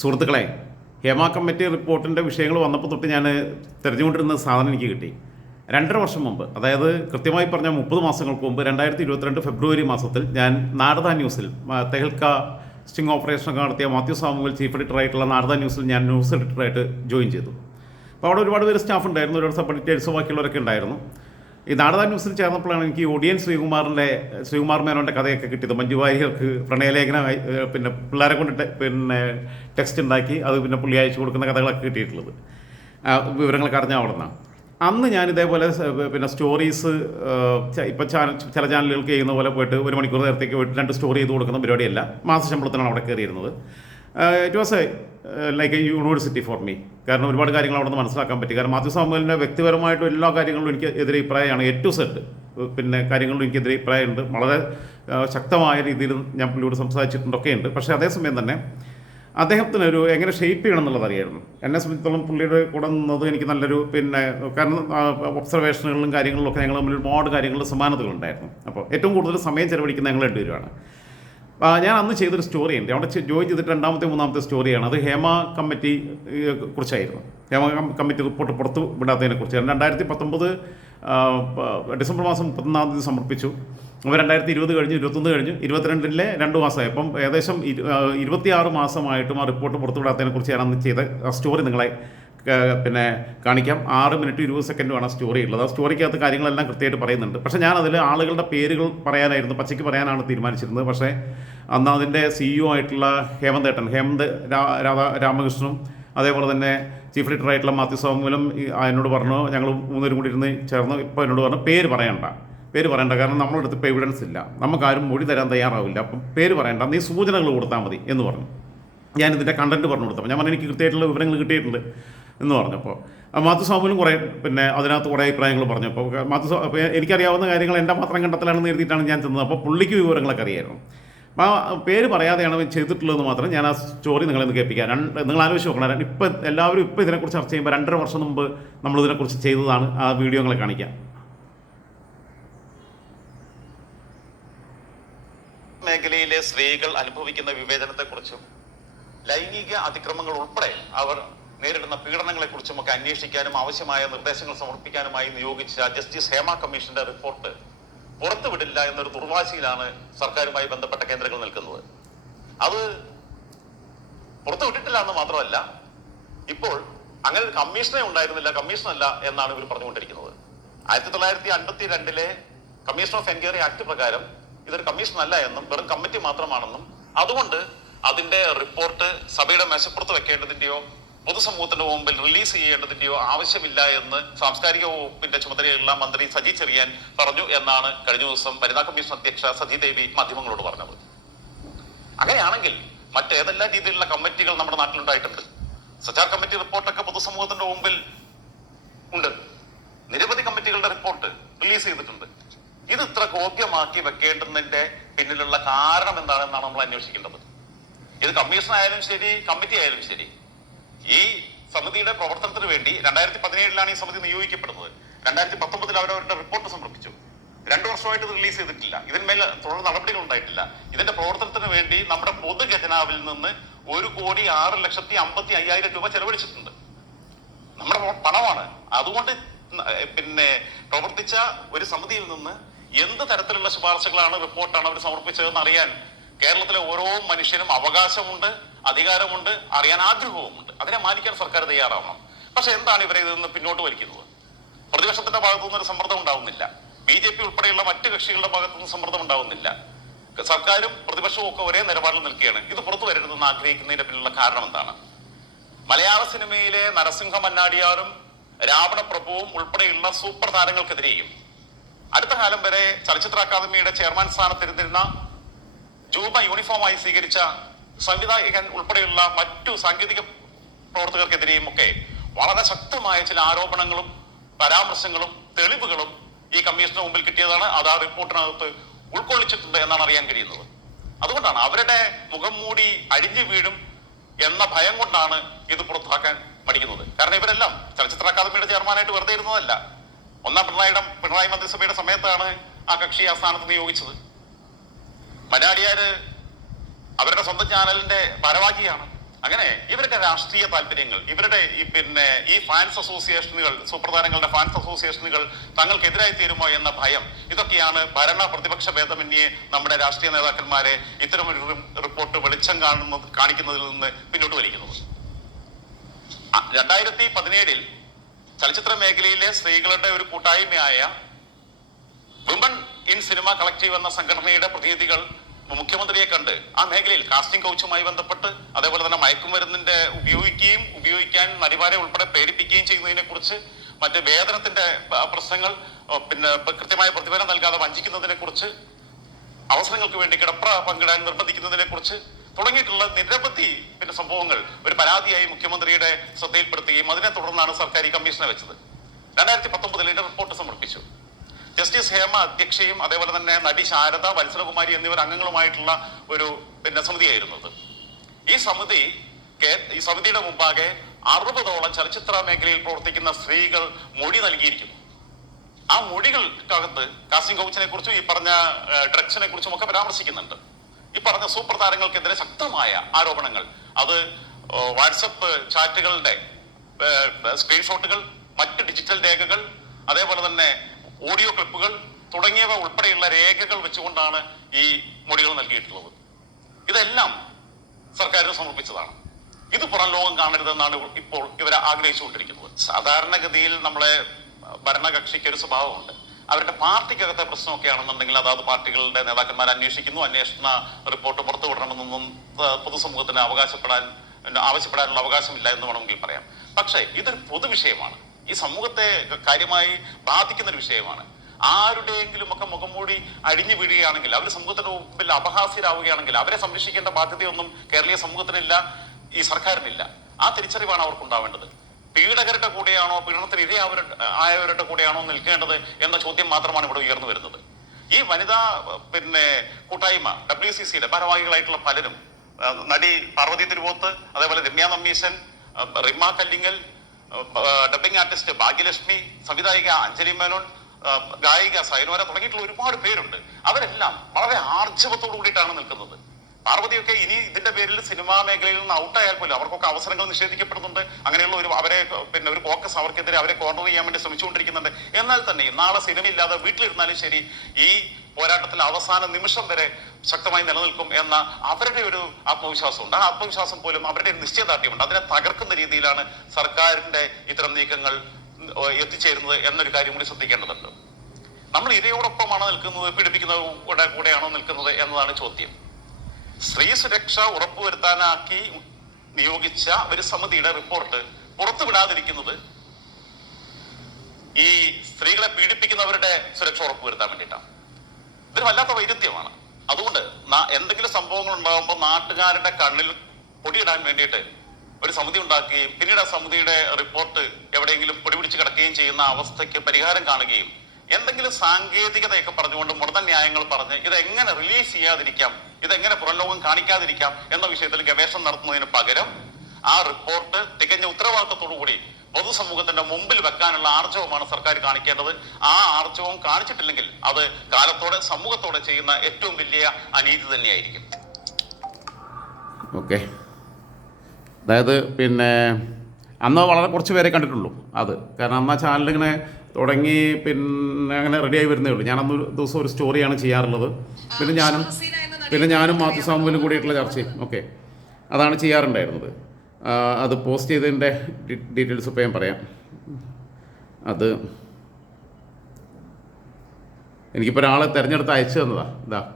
സുഹൃത്തുക്കളെ ഹേമ കമ്മിറ്റി റിപ്പോർട്ടിന്റെ വിഷയങ്ങൾ വന്നപ്പോൾ തൊട്ട് ഞാൻ തിരഞ്ഞുകൊണ്ടിരുന്ന സാധനം എനിക്ക് കിട്ടി. രണ്ടര വർഷം മുമ്പ് അതായത് കൃത്യമായി പറഞ്ഞാൽ മുപ്പത് മാസങ്ങൾക്ക് മുമ്പ് രണ്ടായിരത്തി ഇരുപത്തിരണ്ട് ഫെബ്രുവരി മാസത്തിൽ ഞാൻ നാരദ ന്യൂസിൽ തെഹൽക്ക സ്റ്റിംഗ് ഓപ്പറേഷൻ നടത്തിയ മാത്യു സാമുവൽ ചീഫ് എഡിറ്ററായിട്ടുള്ള നാരദ ന്യൂസിൽ ഞാൻ ന്യൂസ് എഡിറ്ററായിട്ട് ജോയിൻ ചെയ്തു. അപ്പോൾ അവിടെ ഒരുപാട് പേര് സ്റ്റാഫ് ഉണ്ടായിരുന്നു ഒരുപാട് സബ് എഡിറ്റേഴ്സ് ബാക്കിയുള്ളവരൊക്കെ ഉണ്ടായിരുന്നു. ഈ നാടക ന്യൂസിൽ ചേർന്നപ്പോഴാണ് എനിക്ക് ഒടിയൻ ശ്രീകുമാറിന്റെ ശ്രീകുമാർ മേനോന്റെ കഥയൊക്കെ കിട്ടിയത്. മഞ്ജു വാര്യർക്ക് പ്രണയലേഖനമായി പിന്നെ പിള്ളേരെ കൊണ്ട് പിന്നെ ടെക്സ്റ്റ് ഉണ്ടാക്കി അത് പിന്നെ പുള്ളി അയച്ചു കൊടുക്കുന്ന കഥകളൊക്കെ കിട്ടിയിട്ടുള്ളത്. വിവരങ്ങളൊക്കെ അറിഞ്ഞ അവിടെ നിന്നാണ്. അന്ന് ഞാൻ ഇതേപോലെ പിന്നെ സ്റ്റോറീസ് ഇപ്പം ചാനൽ ചില ചാനലുകൾക്ക് ചെയ്യുന്ന പോലെ പോയിട്ട് ഒരു മണിക്കൂർ നേരത്തേക്ക് പോയിട്ട് രണ്ട് സ്റ്റോറി ചെയ്ത് കൊടുക്കുന്ന പരിപാടിയല്ല. മാസശമ്പളത്തിനാണ് അവിടെ കയറിയിരുന്നത്. It was a like a university for me കാരണം ഒരുപാട് കാര്യങ്ങൾ അവിടെ നിന്ന് മനസ്സിലാക്കാൻ പറ്റി. കാരണം മാത്യു സാമുവലിന്റെ വ്യക്തിപരമായിട്ടും എല്ലാ കാര്യങ്ങളും എനിക്ക് എതിരെ അഭിപ്രായമാണ്. എ ടു സെറ്റ് പിന്നെ കാര്യങ്ങളും എനിക്ക് എതിരെ അഭിപ്രായമുണ്ട്. വളരെ ശക്തമായ രീതിയിൽ ഞാൻ പുള്ളിയോട് സംസാരിച്ചിട്ടുണ്ടൊക്കെ ഉണ്ട് പക്ഷേ അതേസമയം തന്നെ അദ്ദേഹത്തിന് ഒരു എങ്ങനെ ഷേപ്പ് ചെയ്യണം എന്നുള്ളത് അറിയായിരുന്നു. എന്നെ സംബന്ധിച്ചിടത്തോളം പുള്ളിയുടെ കൂടെ നിന്നത് എനിക്ക് നല്ലൊരു പിന്നെ കാരണം ഒബ്സർവേഷനുകളിലും കാര്യങ്ങളിലും ഒക്കെ ഞങ്ങൾ തമ്മിൽ ഒരുപാട് കാര്യങ്ങളിൽ സമാനതകളുണ്ടായിരുന്നു. അപ്പോൾ ഏറ്റവും കൂടുതൽ സമയം ചെലവഴിക്കുന്ന ഞങ്ങൾ രണ്ടുപേരുമാണ്. ഞാൻ അന്ന് ചെയ്തൊരു സ്റ്റോറി ഉണ്ട്. അവിടെ ജോയിൻ ചെയ്തിട്ട് രണ്ടാമത്തെ മൂന്നാമത്തെ സ്റ്റോറിയാണ് അത് ഹേമ കമ്മിറ്റി കുറിച്ചായിരുന്നു. ഹേമ കമ്മിറ്റി റിപ്പോർട്ട് പുറത്ത് വിടാത്തതിനെ കുറിച്ച്. രണ്ടായിരത്തി പത്തൊമ്പത് ഡിസംബർ മാസം മുപ്പത്തൊന്നാം തീയതി സമർപ്പിച്ചു. അപ്പോൾ രണ്ടായിരത്തി ഇരുപത് കഴിഞ്ഞ് ഇരുപത്തൊന്ന് കഴിഞ്ഞു. ഇരുപത്തിരണ്ടിലെ രണ്ട് മാസമായി. അപ്പം ഏകദേശം ഇരുപത്തിയാറ് മാസമായിട്ടും ആ റിപ്പോർട്ട് പുറത്തുവിടാത്തതിനെ കുറിച്ച് ഞാൻ അന്ന് ചെയ്ത സ്റ്റോറി നിങ്ങളെ പിന്നെ കാണിക്കാം. ആറ് മിനിറ്റ് ഇരുപത് സെക്കൻഡുമാണ് ആ സ്റ്റോറി ഉള്ളത് ആ സ്റ്റോറിക്കകത്ത് കാര്യങ്ങളെല്ലാം കൃത്യമായിട്ട് പറയുന്നുണ്ട്. പക്ഷേ ഞാൻ അതിൽ ആളുകളുടെ പേരുകൾ പറയാനായിരുന്നു. പച്ചയ്ക്ക് പറയാനാണ് തീരുമാനിച്ചിരുന്നത്. പക്ഷേ അന്ന് അതിന്റെ സിഇഒ ആയിട്ടുള്ള ഹേമന്ത് ഏട്ടൻ ഹേമന്ത് രാധാ രാമകൃഷ്ണനും അതേപോലെ തന്നെ ചീഫ് എഡിറ്റർ ആയിട്ടുള്ള മാത്യു സ്വാമിലും എന്നോട് പറഞ്ഞു. ഞങ്ങൾ മൂന്നുപേരും കൂടി ഇരുന്ന് ചേർന്ന് ഇപ്പോൾ എന്നോട് പറഞ്ഞു പേര് പറയണ്ട. പേര് പറയണ്ട. കാരണം നമ്മളുടെ അടുത്ത് ഇപ്പോൾ എവിഡൻസ് ഇല്ല. നമുക്കാരും മൊഴി തരാൻ തയ്യാറാവില്ല. അപ്പം പേര് പറയണ്ട. നീ സൂചനകൾ കൊടുത്താൽ മതി എന്ന് പറഞ്ഞു. ഞാൻ ഇതിന്റെ കണ്ടന്റ് പറഞ്ഞു കൊടുത്തപ്പോൾ ഞാൻ പറഞ്ഞു എനിക്ക് കൃത്യമായിട്ടുള്ള വിവരങ്ങൾ കിട്ടിയിട്ടുണ്ട്. എന്ന് പറഞ്ഞപ്പോൾ മാത്തു മാത്യു കുറേ പിന്നെ അതിനകത്ത് കുറേ അഭിപ്രായങ്ങൾ പറഞ്ഞപ്പോൾ അപ്പോൾ അപ്പോൾ എനിക്കറിയാവുന്ന കാര്യങ്ങൾ എന്റെ മാത്രം കണ്ടെത്തലാണെന്ന് എഴുതിയിട്ടാണ് ഞാൻ ചെന്നത്. അപ്പോൾ പുള്ളിക്ക് വിവരങ്ങളൊക്കെ അറിയായിരുന്നു. അപ്പോൾ ആ പേര് പറയാതെയാണ് ചെയ്തിട്ടുള്ളതെന്ന് മാത്രം ഞാൻ ആ സ്റ്റോറി നിങ്ങളെന്ന് കേൾപ്പിക്കാം. രണ്ട് നിങ്ങൾ ആലോചിച്ച് നോക്കണം. ഇപ്പം എല്ലാവരും ഇപ്പോൾ ഇതിനെക്കുറിച്ച് ചർച്ച ചെയ്യുമ്പോൾ രണ്ടര വർഷം മുമ്പ് നമ്മൾ ഇതിനെക്കുറിച്ച് ചെയ്തതാണ് ആ വീഡിയോകളെ നിങ്ങളെ കാണിക്കാം. മേഖലയിലെ സ്ത്രീകൾ അനുഭവിക്കുന്ന വിവേചനത്തെക്കുറിച്ചും ലൈംഗിക അതിക്രമങ്ങൾ ഉൾപ്പെടെ അവർ നേരിടുന്ന പീഡനങ്ങളെക്കുറിച്ചും ഒക്കെ അന്വേഷിക്കാനും ആവശ്യമായ നിർദ്ദേശങ്ങൾ സമർപ്പിക്കാനുമായി നിയോഗിച്ച ജസ്റ്റിസ് ഹേമ കമ്മീഷന്റെ റിപ്പോർട്ട് പുറത്തുവിടില്ല എന്നൊരു ദുർവാശിയിലാണ് സർക്കാരുമായി ബന്ധപ്പെട്ട കേന്ദ്രങ്ങൾ നിൽക്കുന്നത്. അത് പുറത്തുവിട്ടിട്ടില്ല എന്ന് മാത്രമല്ല ഇപ്പോൾ അങ്ങനെ ഒരു കമ്മീഷനെ ഉണ്ടായിരുന്നില്ല കമ്മീഷനല്ല എന്നാണ് ഇവർ പറഞ്ഞുകൊണ്ടിരിക്കുന്നത്. ആയിരത്തി തൊള്ളായിരത്തി അൻപത്തി രണ്ടിലെ കമ്മീഷൻ ഓഫ് എൻക്വയറി ആക്ട് പ്രകാരം ഇതൊരു കമ്മീഷൻ അല്ല എന്നും വെറും കമ്മിറ്റി മാത്രമാണെന്നും അതുകൊണ്ട് അതിന്റെ റിപ്പോർട്ട് സഭയുടെ മേശപ്പുറത്ത് വെക്കേണ്ടതിന്റെയോ പൊതുസമൂഹത്തിന്റെ മുമ്പിൽ റിലീസ് ചെയ്യേണ്ടതിന്റെയോ ആവശ്യമില്ല എന്ന് സാംസ്കാരിക വകുപ്പിന്റെ ചുമതലയുള്ള മന്ത്രി സജി ചെറിയാൻ പറഞ്ഞു എന്നാണ് കഴിഞ്ഞ ദിവസം വനിതാ കമ്മീഷൻ അധ്യക്ഷ സജി ദേവി മാധ്യമങ്ങളോട് പറഞ്ഞത്. അങ്ങനെയാണെങ്കിൽ മറ്റേതെല്ലാം രീതിയിലുള്ള കമ്മിറ്റികൾ നമ്മുടെ നാട്ടിലുണ്ടായിട്ടുണ്ട്. സച്ചാർ കമ്മിറ്റി റിപ്പോർട്ടൊക്കെ പൊതുസമൂഹത്തിന്റെ മുമ്പിൽ ഉണ്ട്. നിരവധി കമ്മിറ്റികളുടെ റിപ്പോർട്ട് റിലീസ് ചെയ്തിട്ടുണ്ട്. ഇത് ഇത്ര ഗോപ്യമാക്കി വെക്കേണ്ടതിന്റെ പിന്നിലുള്ള കാരണം എന്താണെന്നാണ് നമ്മൾ അന്വേഷിക്കേണ്ടത്. ഇത് കമ്മീഷൻ ആയാലും ശരി കമ്മിറ്റി ആയാലും ശരി ഈ സമിതിയുടെ പ്രവർത്തനത്തിന് വേണ്ടി രണ്ടായിരത്തി പതിനേഴിലാണ് ഈ സമിതി നിയോഗിക്കപ്പെടുന്നത്. രണ്ടായിരത്തി പത്തൊമ്പതിൽ അവർ അവരുടെ റിപ്പോർട്ട് സമർപ്പിച്ചു. രണ്ടു വർഷമായിട്ട് റിലീസ് ചെയ്തിട്ടില്ല. ഇതിന്മേൽ തുടർ നടപടികൾ ഉണ്ടായിട്ടില്ല. ഇതിന്റെ പ്രവർത്തനത്തിന് വേണ്ടി നമ്മുടെ പൊതു ഖജനാവിൽ നിന്ന് ഒരു കോടി ആറ് ലക്ഷത്തി അമ്പത്തി അയ്യായിരം രൂപ ചെലവഴിച്ചിട്ടുണ്ട്. നമ്മുടെ പണമാണ്. അതുകൊണ്ട് പിന്നെ പ്രവർത്തിച്ച ഒരു സമിതിയിൽ നിന്ന് എന്ത് തരത്തിലുള്ള ശുപാർശകളാണ് റിപ്പോർട്ടാണ് അവർ സമർപ്പിച്ചതെന്ന് അറിയാൻ കേരളത്തിലെ ഓരോ മനുഷ്യനും അവകാശമുണ്ട്. അധികാരമുണ്ട് അറിയാൻ ആഗ്രഹവുമുണ്ട്. അതിനെ മാനിക്കാൻ സർക്കാർ തയ്യാറാവണം. പക്ഷെ എന്താണ് ഇവരെ ഇതിൽ നിന്ന് പിന്നോട്ട് വലിക്കുന്നത്? പ്രതിപക്ഷത്തിന്റെ ഭാഗത്തു നിന്ന് ഒരു സമ്മർദ്ദം ഉണ്ടാവുന്നില്ല. ബി ജെ പി ഉൾപ്പെടെയുള്ള മറ്റ് കക്ഷികളുടെ ഭാഗത്തുനിന്ന് സമ്മർദ്ദം ഉണ്ടാവുന്നില്ല. സർക്കാരും പ്രതിപക്ഷവും ഒക്കെ ഒരേ നിലപാടിൽ നിൽക്കുകയാണ്. ഇത് പുറത്തു വരരുതെന്ന് ആഗ്രഹിക്കുന്നതിന്റെ പിന്നിലുള്ള കാരണം എന്താണ്? മലയാള സിനിമയിലെ നരസിംഹ മന്നാടിയാറും രാവണ പ്രഭുവും ഉൾപ്പെടെയുള്ള സൂപ്പർ താരങ്ങൾക്കെതിരെയും അടുത്ത കാലം വരെ ചലച്ചിത്ര അക്കാദമിയുടെ ചെയർമാൻ സ്ഥാനത്തിരുന്നിരുന്ന ജൂബ യൂണിഫോമായി സ്വീകരിച്ച സംവിധായകൻ ഉൾപ്പെടെയുള്ള മറ്റു സാങ്കേതിക പ്രവർത്തകർക്കെതിരെയും ഒക്കെ വളരെ ശക്തമായ ചില ആരോപണങ്ങളും പരാമർശങ്ങളും തെളിവുകളും ഈ കമ്മീഷന് മുമ്പിൽ കിട്ടിയതാണ്. അത് ആ റിപ്പോർട്ടിനകത്ത് ഉൾക്കൊള്ളിച്ചിട്ടുണ്ട് എന്നാണ് അറിയാൻ കഴിയുന്നത്. അതുകൊണ്ടാണ് അവരുടെ മുഖം മൂടി അഴിഞ്ഞു വീഴും എന്ന ഭയം കൊണ്ടാണ് ഇത് പുറത്താക്കാൻ പഠിക്കുന്നത് കാരണം ഇവരെല്ലാം ചലച്ചിത്ര അക്കാദമിയുടെ ചെയർമാനായിട്ട് വെറുതെ ഇരുന്നതല്ല. ഒന്നാം പിണറായിയുടെ പിണറായി മന്ത്രിസഭയുടെ സമയത്താണ് ആ കക്ഷി ആ സ്ഥാനത്ത് നിയോഗിച്ചത്. മനാടിയാര് അവരുടെ സ്വന്തം ചാനലിന്റെ ഭാരവാഹിയാണ്. അങ്ങനെ ഇവരുടെ രാഷ്ട്രീയ താല്പര്യങ്ങൾ ഇവരുടെ ഈ പിന്നെ ഈ ഫാൻസ് അസോസിയേഷനുകൾ സൂപ്രധാനങ്ങളുടെ ഫാൻസ് അസോസിയേഷനുകൾ തങ്ങൾക്കെതിരായി തീരുമോ എന്ന ഭയം ഇതൊക്കെയാണ് ഭരണ പ്രതിപക്ഷ ഭേദമന്യേ നമ്മുടെ രാഷ്ട്രീയ നേതാക്കന്മാരെ ഇത്തരം ഒരു റിപ്പോർട്ട് വെളിച്ചം കാണുന്നത് കാണിക്കുന്നതിൽ നിന്ന് പിന്നോട്ട് വലിക്കുന്നത്. രണ്ടായിരത്തി പതിനേഴിൽ ചലച്ചിത്ര മേഖലയിലെ സ്ത്രീകളുടെ ഒരു കൂട്ടായ്മയായ വിമൺ ഇൻ സിനിമ കളക്റ്റീവ് എന്ന സംഘടനയുടെ പ്രതിനിധികൾ മുഖ്യമന്ത്രിയെ കണ്ട് ആ മേഖലയിൽ കാസ്റ്റിംഗ് കൗച്ചുമായി ബന്ധപ്പെട്ട് അതേപോലെ തന്നെ മയക്കുമരുന്നിന്റെ ഉപയോഗിക്കുകയും ഉപയോഗിക്കാൻ നടിമാരെ ഉൾപ്പെടെ പേടിപ്പിക്കുകയും ചെയ്യുന്നതിനെ കുറിച്ച് മറ്റ് വേതനത്തിന്റെ പ്രശ്നങ്ങൾ പിന്നെ കൃത്യമായ പ്രതിഫലം നൽകാതെ വഞ്ചിക്കുന്നതിനെ കുറിച്ച് അവസരങ്ങൾക്ക് വേണ്ടി കിടപ്ര പങ്കിടാൻ നിർബന്ധിക്കുന്നതിനെ കുറിച്ച് തുടങ്ങിയിട്ടുള്ള നിരവധി പിന്നെ സംഭവങ്ങൾ ഒരു പരാതിയായി മുഖ്യമന്ത്രിയുടെ ശ്രദ്ധയിൽപ്പെടുത്തുകയും അതിനെ തുടർന്നാണ് സർക്കാർ ഈ കമ്മീഷനെ വെച്ചത്. രണ്ടായിരത്തി പത്തൊമ്പതിൽ ഇതിന്റെ റിപ്പോർട്ട് സമർപ്പിച്ചു. ജസ്റ്റിസ് ഹേമ അധ്യക്ഷയും അതേപോലെ തന്നെ നടി ശാരദ വത്സലകുമാരി എന്നിവർ അംഗങ്ങളുമായിട്ടുള്ള ഒരു പിന്നെ സമിതിയായിരുന്നത് ഈ സമിതി ഈ സമിതിയുടെ മുമ്പാകെ അറുപതോളം ചലച്ചിത്ര മേഖലയിൽ പ്രവർത്തിക്കുന്ന സ്ത്രീകൾ മൊഴി നൽകിയിരിക്കുന്നു. ആ മൊഴികൾക്കകത്ത് കാസിം കൗച്ചിനെ കുറിച്ചും ഈ പറഞ്ഞ ഡ്രഗ്സിനെ കുറിച്ചും ഒക്കെ പരാമർശിക്കുന്നുണ്ട്. ഈ പറഞ്ഞ സൂപ്പർ താരങ്ങൾക്കെതിരെ ശക്തമായ ആരോപണങ്ങൾ. അത് വാട്സപ്പ് ചാറ്റുകളുടെ സ്ക്രീൻഷോട്ടുകൾ മറ്റ് ഡിജിറ്റൽ രേഖകൾ അതേപോലെ തന്നെ ഓഡിയോ ക്ലിപ്പുകൾ തുടങ്ങിയവ ഉൾപ്പെടെയുള്ള രേഖകൾ വെച്ചുകൊണ്ടാണ് ഈ മൊഴികൾ നൽകിയിട്ടുള്ളത്. ഇതെല്ലാം സർക്കാരിന് സമർപ്പിച്ചതാണ്. ഇത് പുറം ലോകം കാണരുതെന്നാണ് ഇപ്പോൾ ഇവർ ആഗ്രഹിച്ചുകൊണ്ടിരിക്കുന്നത്. സാധാരണഗതിയിൽ നമ്മളെ ഭരണകക്ഷിക്ക് ഒരു സ്വഭാവമുണ്ട്. അവരുടെ പാർട്ടിക്കകത്തെ പ്രശ്നമൊക്കെ ആണെന്നുണ്ടെങ്കിൽ അതാത് പാർട്ടികളുടെ നേതാക്കന്മാർ അന്വേഷിക്കുന്നു അന്വേഷണ റിപ്പോർട്ട് പുറത്തുവിടണമെന്നൊന്നും വിടണമെന്നൊന്നും പൊതുസമൂഹത്തിന് അവകാശപ്പെടാൻ ആവശ്യപ്പെടാനുള്ള അവകാശമില്ല എന്ന് വേണമെങ്കിൽ പറയാം. പക്ഷേ ഇതൊരു പൊതുവിഷയമാണ്. ഈ സമൂഹത്തെ കാര്യമായി ബാധിക്കുന്ന ഒരു വിഷയമാണ്. ആരുടെയെങ്കിലും ഒക്കെ മുഖം മൂടി അഴിഞ്ഞു വീഴുകയാണെങ്കിൽ അവർ സമൂഹത്തിന്റെ മുമ്പിൽ അപഹാസ്യരാവുകയാണെങ്കിൽ അവരെ സംരക്ഷിക്കേണ്ട ബാധ്യതയൊന്നും കേരളീയ സമൂഹത്തിനില്ല ഈ സർക്കാരിനില്ല. ആ തിരിച്ചറിവാണ് അവർക്ക് ഉണ്ടാവേണ്ടത്. പീഡകരുടെ കൂടെയാണോ പീഡനത്തിന് ഇരയാവരുടെ ആയവരുടെ കൂടെയാണോ നിൽക്കേണ്ടത് എന്ന ചോദ്യം മാത്രമാണ് ഇവിടെ ഉയർന്നു വരുന്നത്. ഈ വനിതാ പിന്നെ കൂട്ടായ്മ ഡബ്ല്യു സി സിയുടെ ഭാരവാഹികളായിട്ടുള്ള പലരും നടി പാർവതി തിരുവോത്ത് അതേപോലെ രമ്യ നമ്മീശൻ റിമ കല്ലിങ്ങൽ ഡബിംഗ് ആർട്ടിസ്റ്റ് ഭാഗ്യലക്ഷ്മി സംവിധായിക അഞ്ജലി മേനോൻ ഗായിക സൈനോര തുടങ്ങിയിട്ടുള്ള ഒരുപാട് പേരുണ്ട്. അവരെല്ലാം വളരെ ആർജവത്തോടു കൂടിയിട്ടാണ് നിൽക്കുന്നത്. പാർവതിയൊക്കെ ഇനി ഇതിന്റെ പേരിൽ സിനിമാ മേഖലയിൽ നിന്ന് ഔട്ടായാൽ പോലും അവർക്കൊക്കെ അവസരങ്ങൾ നിഷേധിക്കപ്പെടുന്നുണ്ട്. അങ്ങനെയുള്ള ഒരു അവരെ പിന്നെ ഒരു ഫോക്കസ് അവർക്കെതിരെ അവരെ കോർണർ ചെയ്യാൻ വേണ്ടി ശ്രമിച്ചുകൊണ്ടിരിക്കുന്നുണ്ട്. എന്നാൽ തന്നെ നാളെ സിനിമ ഇല്ലാതെ വീട്ടിലിരുന്നാലും ശരി ഈ പോരാട്ടത്തിൽ അവസാന നിമിഷം വരെ ശക്തമായി നിലനിൽക്കും എന്ന അവരുടെ ഒരു ആത്മവിശ്വാസമുണ്ട്. ആ ആത്മവിശ്വാസം പോലും അവരുടെ ഒരു നിശ്ചയദാർഢ്യമുണ്ട്. അതിനെ തകർക്കുന്ന രീതിയിലാണ് സർക്കാരിന്റെ ഇത്തരം നീക്കങ്ങൾ എത്തിച്ചേരുന്നത് എന്നൊരു കാര്യം കൂടി ശ്രദ്ധിക്കേണ്ടതുണ്ട്. നമ്മൾ ഇതയോടൊപ്പമാണ് നിൽക്കുന്നത് പീഡിപ്പിക്കുന്നവരുടെ കൂടെയാണോ നിൽക്കുന്നത് എന്നതാണ് ചോദ്യം. സ്ത്രീ സുരക്ഷ ഉറപ്പുവരുത്താനാക്കി നിയോഗിച്ച ഒരു സമിതിയുടെ റിപ്പോർട്ട് പുറത്തുവിടാതിരിക്കുന്നത് ഈ സ്ത്രീകളെ പീഡിപ്പിക്കുന്നവരുടെ സുരക്ഷ ഉറപ്പുവരുത്താൻ വേണ്ടിയിട്ടാണ്. ഇതൊരു വല്ലാത്ത വൈരുദ്ധ്യമാണ്. അതുകൊണ്ട് എന്തെങ്കിലും സംഭവങ്ങൾ ഉണ്ടാകുമ്പോൾ നാട്ടുകാരുടെ കണ്ണിൽ പൊടിയിടാൻ വേണ്ടിയിട്ട് ഒരു സമിതി ഉണ്ടാക്കുകയും പിന്നീട് ആ സമിതിയുടെ റിപ്പോർട്ട് എവിടെയെങ്കിലും പൊടിപിടിച്ച് കിടക്കുകയും ചെയ്യുന്ന അവസ്ഥയ്ക്ക് പരിഹാരം കാണുകയും എന്തെങ്കിലും സാങ്കേതികതയൊക്കെ പറഞ്ഞുകൊണ്ട് മുടന്ന ന്യായങ്ങൾ പറഞ്ഞ് ഇതെങ്ങനെ റിലീസ് ചെയ്യാതിരിക്കാം ഇതെങ്ങനെ പുറം ലോകം കാണിക്കാതിരിക്കാം എന്ന വിഷയത്തിൽ ഗവേഷണം നടത്തുന്നതിന് പകരം ആ റിപ്പോർട്ട് തികഞ്ഞ ഉത്തരവാദിത്തത്തോടു കൂടി പൊതുസമൂഹത്തിന്റെ മുമ്പിൽ വെക്കാനുള്ള ആർജവമാണ് സർക്കാർ കാണിക്കേണ്ടത്. ആ ആർജവം കാണിച്ചിട്ടില്ലെങ്കിൽ അത് കാലത്തോടെ സമൂഹത്തോടെ ചെയ്യുന്ന ഏറ്റവും വലിയ അനീതി തന്നെയായിരിക്കും. ഓക്കെ. അതായത് പിന്നെ അന്ന് വളരെ കുറച്ച് പേരെ കണ്ടിട്ടുള്ളൂ അത്. കാരണം അന്ന് ആ ചാനലിങ്ങനെ തുടങ്ങി പിന്നെ അങ്ങനെ റെഡിയായി വരുന്നേ ഉള്ളൂ. ഞാൻ അന്ന് ഒരു ദിവസം ഒരു സ്റ്റോറിയാണ് ചെയ്യാറുള്ളത്. പിന്നെ ഞാനും പിന്നെ ഞാനും മാത്യു സാമുവിനും കൂടിയിട്ടുള്ള ചർച്ചയും. ഓക്കെ. അതാണ് ചെയ്യാറുണ്ടായിരുന്നത്. അത് പോസ്റ്റ് ചെയ്തതിന്റെ ഡീറ്റെയിൽസ് ഇപ്പോൾ ഞാൻ പറയാം. അത് എനിക്കിപ്പോൾ ഒരാളെ തിരഞ്ഞെടുത്ത് അയച്ചു തന്നതാ. ഇതാ.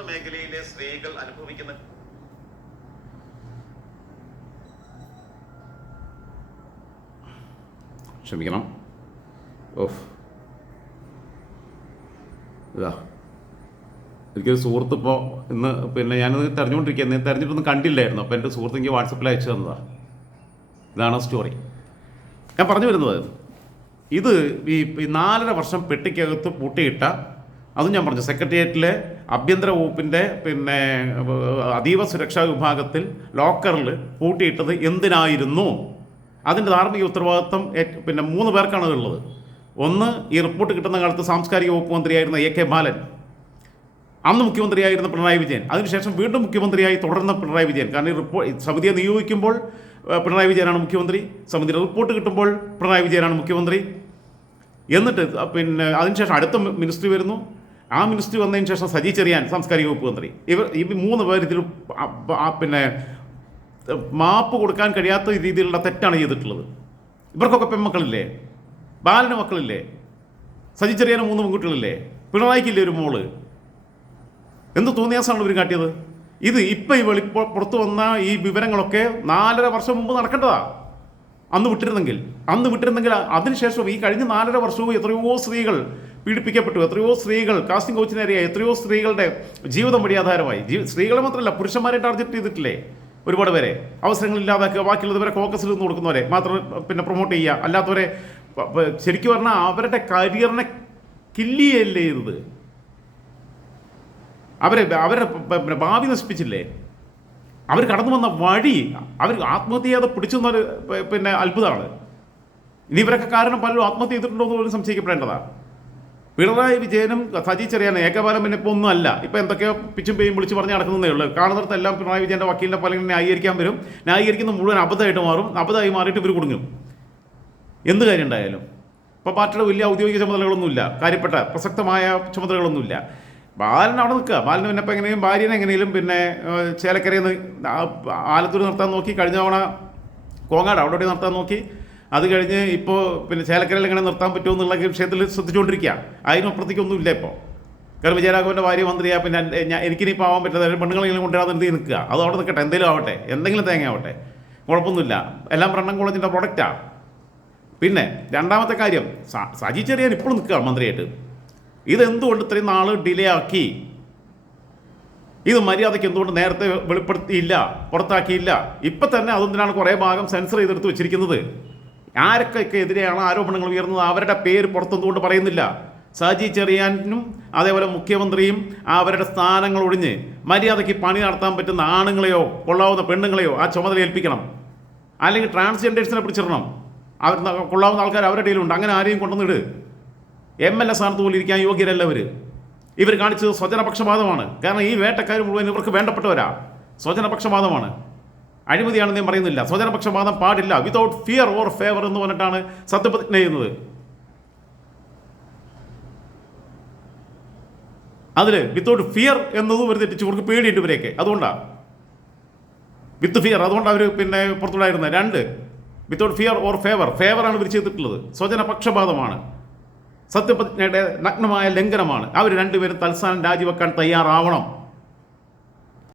മേഖലയിലെ സ്ത്രീകൾ അനുഭവിക്കുന്ന ക്ഷമിക്കണം. ഓഫ്. ഇതാ. എനിക്കൊരു സുഹൃത്ത് ഇപ്പോൾ ഇന്ന് പിന്നെ ഞാനത് തെരഞ്ഞുകൊണ്ടിരിക്കുക തെരഞ്ഞിട്ടൊന്നും കണ്ടില്ലായിരുന്നു? അപ്പോൾ എന്റെ സുഹൃത്ത് എനിക്ക് വാട്സപ്പിൽ അയച്ചു തന്നതാണ് ഇതാണ് സ്റ്റോറി ഞാൻ പറഞ്ഞു വരുന്നത് ഇത് ഈ നാലര വർഷം പെട്ടിക്കകത്ത് പൂട്ടിയിട്ട അതും ഞാൻ പറഞ്ഞു സെക്രട്ടേറിയറ്റിലെ ആഭ്യന്തര വകുപ്പിന്റെ പിന്നെ അതീവ സുരക്ഷാ വിഭാഗത്തിൽ ലോക്കറിൽ പൂട്ടിയിട്ടത് എന്തിനായിരുന്നു? അതിന്റെ ധാർമ്മിക ഉത്തരവാദിത്വം പിന്നെ മൂന്ന് പേർക്കാണ് ഉള്ളത്. ഒന്ന് ഈ റിപ്പോർട്ട് കിട്ടുന്ന കാലത്ത് സാംസ്കാരിക വകുപ്പ് മന്ത്രിയായിരുന്ന എ കെ ബാലൻ. അന്ന് മുഖ്യമന്ത്രിയായിരുന്ന പിണറായി വിജയൻ. അതിനുശേഷം വീണ്ടും മുഖ്യമന്ത്രിയായി തുടർന്ന പിണറായി വിജയൻ. കാരണം ഈ റിപ്പോർട്ട് സമിതിയെ നിയോഗിക്കുമ്പോൾ പിണറായി വിജയനാണ് മുഖ്യമന്ത്രി. സമിതിയുടെ റിപ്പോർട്ട് കിട്ടുമ്പോൾ പിണറായി വിജയനാണ് മുഖ്യമന്ത്രി. എന്നിട്ട് പിന്നെ അതിനുശേഷം അടുത്ത മിനിസ്ട്രി വരുന്നു. ആ മിനിസ്ട്രി വന്നതിന് ശേഷം സജി ചെറിയാൻ സാംസ്കാരിക വകുപ്പ് മന്ത്രി. ഇവർ ഈ മൂന്ന് പേർ ഇതിൽ പിന്നെ മാപ്പ് കൊടുക്കാൻ കഴിയാത്ത രീതിയിലുള്ള തെറ്റാണ് ചെയ്തിട്ടുള്ളത്. ഇവർക്കൊക്കെ പെൺമക്കളില്ലേ? ബാലന് മക്കളില്ലേ? സജി ചെറിയാന് മൂന്ന് പെൺകുട്ടികളില്ലേ? പിണറായിക്കില്ലേ ഒരു മോൾ? എന്ത് തോന്നിയാസാണ് ഇവർ കാട്ടിയത്? ഇത് ഇപ്പം ഈ വെളിപ്പ പുറത്തു വന്ന ഈ വിവരങ്ങളൊക്കെ നാലര വർഷം മുമ്പ് നടക്കേണ്ടതാ. അന്ന് വിട്ടിരുന്നെങ്കിൽ. അന്ന് വിട്ടിരുന്നെങ്കിൽ അതിനുശേഷം ഈ കഴിഞ്ഞ നാലര വർഷവും എത്രയോ സ്ത്രീകൾ പീഡിപ്പിക്കപ്പെട്ടു. എത്രയോ സ്ത്രീകൾ കാസ്റ്റിംഗ് കോച്ചിനേറിയ എത്രയോ സ്ത്രീകളുടെ ജീവിതം വഴിയാധാരമായി ജീ സ്ത്രീകളെ മാത്രമല്ല പുരുഷന്മാരെ ടാർഗറ്റ് ചെയ്തിട്ടില്ലേ ഒരുപാട് പേരെ. അവസരങ്ങൾ ഇല്ലാതാക്കുക ബാക്കിയുള്ളവരെ കോക്കസിൽ നിന്ന് കൊടുക്കുന്നവരെ. മാത്രം പിന്നെ പ്രൊമോട്ട് ചെയ്യുക. അല്ലാത്തവരെ ശരിക്കും പറഞ്ഞാൽ അവരുടെ കരിയറിനെ കില്ലിയല്ലേ ചെയ്തത്? അവരെ അവരുടെ ഭാവി നശിപ്പിച്ചില്ലേ? അവർ കടന്നു വന്ന വഴി അവർ ആത്മഹത്യ ചെയ്യാതെ പിടിച്ചു പിന്നെ അത്ഭുതമാണ്. ഇനി ഇവരൊക്കെ കാരണം പലരും ആത്മഹത്യ ചെയ്തിട്ടുണ്ടോ എന്ന് പോലും സംശയിക്കപ്പെടേണ്ടതാണ് പിണറായി വിജയനും സജി ചെറിയാനും ഏകബാലം പിന്നെ ഇപ്പോൾ ഒന്നും അല്ല. ഇപ്പം എന്തൊക്കെയോ പിച്ചും പേയും വിളിച്ച് പറഞ്ഞ് നടക്കുന്നതേ ഉള്ളൂ. കാണുന്നിടത്തെല്ലാം പിണറായി വിജയന്റെ വക്കീലിന്റെ ഇങ്ങനെ ന്യായീകരിക്കാൻ വരും. ന്യായീകരിക്കുന്ന മുഴുവൻ അബദ്ധമായിട്ട് മാറും. അബദ്ധമായി മാറിയിട്ട് ഇവർ കുടുങ്ങും. എന്ത് കാര്യം ഉണ്ടായാലും? ഇപ്പോൾ പാർട്ടിയുടെ വലിയ ഔദ്യോഗിക ചുമതലകളൊന്നുമില്ല. കാര്യപ്പെട്ട പ്രസക്തമായ ചുമതലകളൊന്നുമില്ല. ബാലൻ അവിടെ നിൽക്കുക. ബാലന് പിന്നെ ഇപ്പം എങ്ങനെയും ഭാര്യനെ എങ്ങനെയും പിന്നെ ചേലക്കരയിൽ നിന്ന് ആലത്തൂർ നിർത്താൻ നോക്കി. കഴിഞ്ഞ തവണ കോങ്ങാട് അവിടെ ഇവിടെ നിർത്താൻ നോക്കി. അത് കഴിഞ്ഞ് ഇപ്പോൾ പിന്നെ ചേലക്കരയിൽ എങ്ങനെ നിർത്താൻ പറ്റുമോ എന്നുള്ള വിഷയത്തിൽ ശ്രദ്ധിച്ചുകൊണ്ടിരിക്കുക. അതിനപ്പുറത്തേക്കൊന്നും ഇല്ല ഇപ്പോൾ. കാരണം വിജയരാഘവന്റെ ഭാര്യ മന്ത്രിയാ പിന്നെ എനിക്കിനിപ്പോൾ ആവാൻ പറ്റാതെ പെണ്ണുങ്ങളെങ്കിലും കൊണ്ടുവരാതെ എന്ത് നിൽക്കുക. അത് അവിടെ നിൽക്കട്ടെ. എന്തെങ്കിലും ആവട്ടെ. എന്തെങ്കിലും തേങ്ങ ആവട്ടെ. കുഴപ്പമൊന്നുമില്ല. എല്ലാം ബ്രണ്ണൻ കോളേജിന്റെ പ്രൊഡക്റ്റാണ് പിന്നെ രണ്ടാമത്തെ കാര്യം സജി ചെറിയാൻ ഇപ്പോഴും നിൽക്കുക മന്ത്രിയായിട്ട്. ഇതെന്തുകൊണ്ട് ഇത്രയും നാൾ ഡിലേ ആക്കി? ഇത് മര്യാദയ്ക്ക് എന്തുകൊണ്ട് നേരത്തെ വെളിപ്പെടുത്തിയില്ല പുറത്താക്കിയില്ല? ഇപ്പം തന്നെ അതെന്തിനാണ് കുറേ ഭാഗം സെൻസർ ചെയ്തെടുത്ത് വെച്ചിരിക്കുന്നത്? ആരൊക്കെ എതിരെയാണ് ആരോപണങ്ങൾ ഉയർന്നത്? അവരുടെ പേര് പുറത്തെന്തുകൊണ്ട് പറയുന്നില്ല? സാജി ചെറിയാനും അതേപോലെ മുഖ്യമന്ത്രിയും അവരുടെ സ്ഥാനങ്ങൾ ഒഴിഞ്ഞ് മര്യാദയ്ക്ക് പണി നടത്താൻ പറ്റുന്ന ആണുങ്ങളെയോ കൊള്ളാവുന്ന പെണ്ണുങ്ങളെയോ ആ ചുമതല ഏൽപ്പിക്കണം. അല്ലെങ്കിൽ ട്രാൻസ്ജെൻഡേഴ്സിനെ പിടിച്ചിടണം. അവർ കൊള്ളാവുന്ന ആൾക്കാർ അവരുടെ ഇടയിലുണ്ട്. അങ്ങനെ ആരെയും കൊണ്ടുവന്നിട് എം എൽ എ സ്ഥാനത്ത് പോലും ഇരിക്കാൻ യോഗ്യരല്ല ഇവർ ഇവർ കാണിച്ചത് സ്വജനപക്ഷപാതമാണ്. കാരണം ഈ വേട്ടക്കാർ മുഴുവൻ ഇവർക്ക് വേണ്ടപ്പെട്ടവരാ. സ്വജനപക്ഷപാതമാണ്. അഴിമതിയാണെന്ന് ഞാൻ പറയുന്നില്ല. സ്വജനപക്ഷപാതം പാടില്ല. വിതൗട്ട് ഫിയർ ഓർ ഫേവർ എന്ന് പറഞ്ഞിട്ടാണ് സത്യപ്രതിജ്ഞ ചെയ്യുന്നത്. അതിൽ വിത്തൗട്ട് ഫിയർ എന്നതും ഒരു തെറ്റിച്ച് ഇവർക്ക് പേടിയിട്ട് ഇവരെയൊക്കെ. അതുകൊണ്ടാണ് വിത്ത് ഫിയർ അതുകൊണ്ട് അവർ പിന്നെ പുറത്തുണ്ടായിരുന്നത് രണ്ട് വിത്തൗട്ട് ഫിയർ ഓർ ഫേവർ ഫേവറാണ് ഇവർ ചെയ്തിട്ടുള്ളത്. സ്വജനപക്ഷപാതമാണ്. സത്യപ്രതിജ്ഞയുടെ നഗ്നമായ ലംഘനമാണ്. അവർ രണ്ടുപേരും തൽസ്ഥാനം രാജിവെക്കാൻ തയ്യാറാവണം.